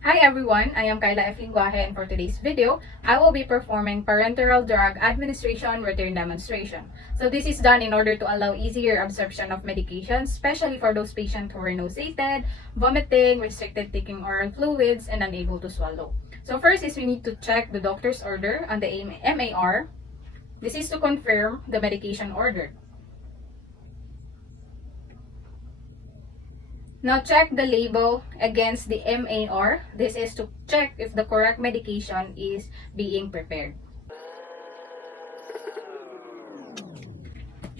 Hi everyone, I am Kyla F. Linguaje, and for today's video, I will be performing parenteral drug administration return demonstration. So this is done in order to allow easier absorption of medications, especially for those patients who are nauseated, vomiting, restricted taking oral fluids, and unable to swallow. So first is we need to check the doctor's order on the MAR. This is to confirm the medication ordered. Now check the label against the MAR. This is to check if the correct medication is being prepared.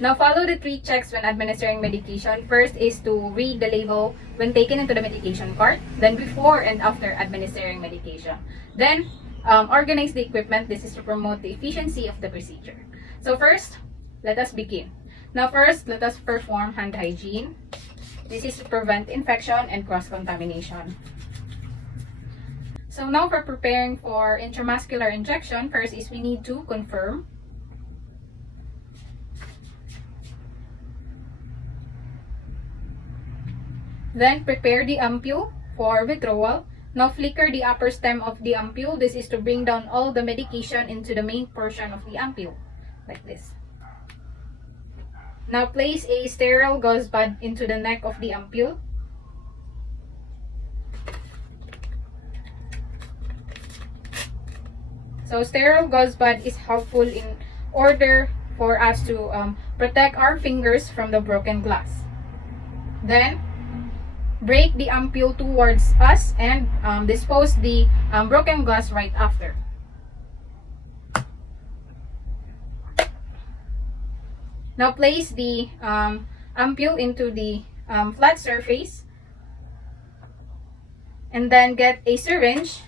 Now follow the 3 checks when administering medication. First is to read the label when taken into the medication cart, then before and after administering medication. Then organize the equipment. This is to promote the efficiency of the procedure. So first, let us begin. Now first, let us perform hand hygiene. This is to prevent infection and cross-contamination. So now for preparing for intramuscular injection, first is we need to confirm. Then prepare the ampule for withdrawal. Now flicker the upper stem of the ampule. This is to bring down all the medication into the main portion of the ampule, like this. Now place a sterile gauze pad into the neck of the ampule. So sterile gauze pad is helpful in order for us to protect our fingers from the broken glass. Then break the ampule towards us and dispose the broken glass right after. Now place the ampule into the flat surface, and then get a syringe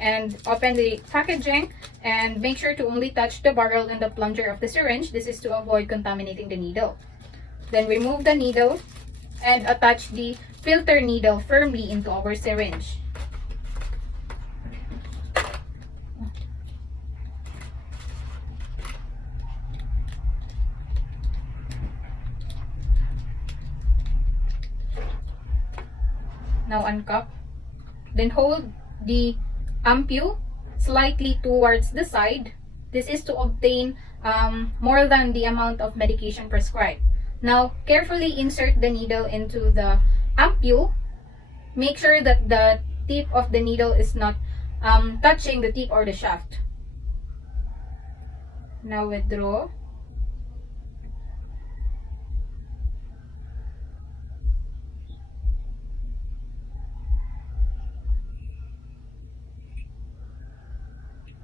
and open the packaging and make sure to only touch the barrel and the plunger of the syringe. This is to avoid contaminating the needle. Then remove the needle and attach the filter needle firmly into our syringe. Now uncup. Then hold the ampule slightly towards the side. This is to obtain more than the amount of medication prescribed. Now carefully insert the needle into the ampule. Make sure that the tip of the needle is not touching the tip or the shaft. Now withdraw.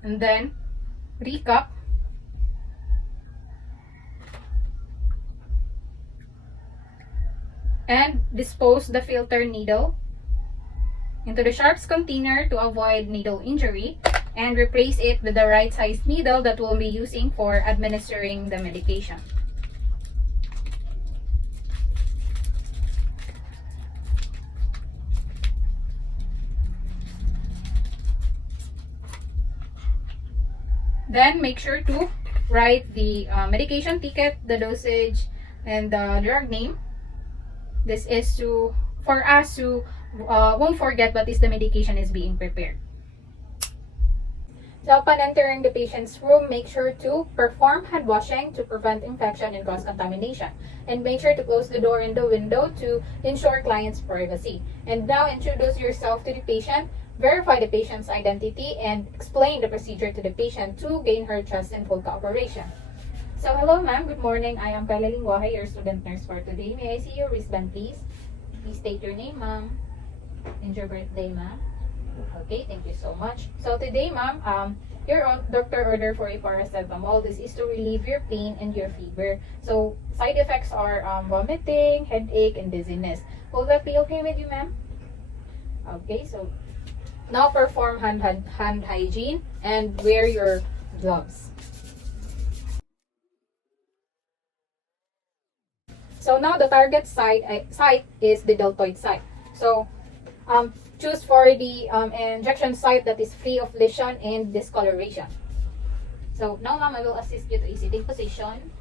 And then recap. And dispose the filter needle into the sharps container to avoid needle injury, and replace it with the right sized needle that we'll be using for administering the medication. Then make sure to write the medication ticket, the dosage, and the drug name. This is for us to won't forget what is the medication is being prepared. So upon entering the patient's room, make sure to perform hand washing to prevent infection and cross-contamination. And make sure to close the door and the window to ensure client's privacy. And now introduce yourself to the patient. Verify the patient's identity and explain the procedure to the patient to gain her trust and full cooperation. So hello ma'am, good morning. I am Kyla Linguaje, your student nurse for today. May I see your wristband please? Please state your name ma'am and your birthday ma'am. Okay, thank you so much. So today ma'am, your doctor ordered for a paracetamol. This is to relieve your pain and your fever. So side effects are vomiting, headache, and dizziness. Will that be okay with you ma'am? Okay, so now perform hand hygiene and wear your gloves. So now the target site is the deltoid site. So choose for the injection site that is free of lesion and discoloration. So now ma'am, I will assist you to a sitting position.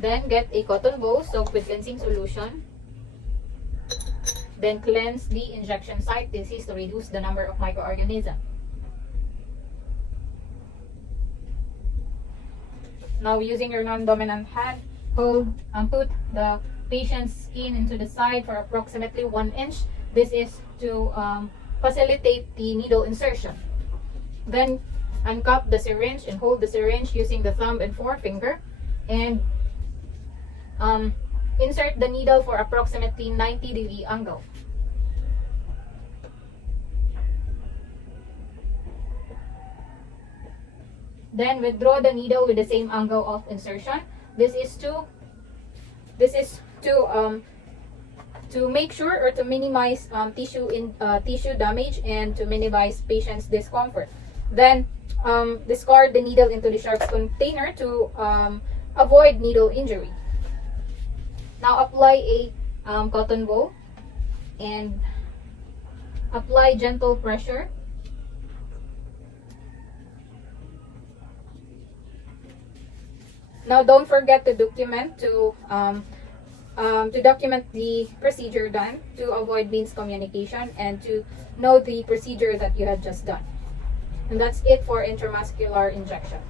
Then get a cotton ball soaked with cleansing solution. Then cleanse the injection site. This is to reduce the number of microorganisms. Now, using your non-dominant hand, hold and put the patient's skin into the side for approximately 1 inch. This is to facilitate the needle insertion. Then uncup the syringe and hold the syringe using the thumb and forefinger, and insert the needle for approximately 90-degree angle. Then withdraw the needle with the same angle of insertion. This is to make sure or to minimize tissue damage and to minimize patient's discomfort. Then discard the needle into the sharps container to avoid needle injury. Now apply a cotton ball and apply gentle pressure. Now don't forget to document document the procedure done to avoid miscommunication and to know the procedure that you had just done. And that's it for intramuscular injection.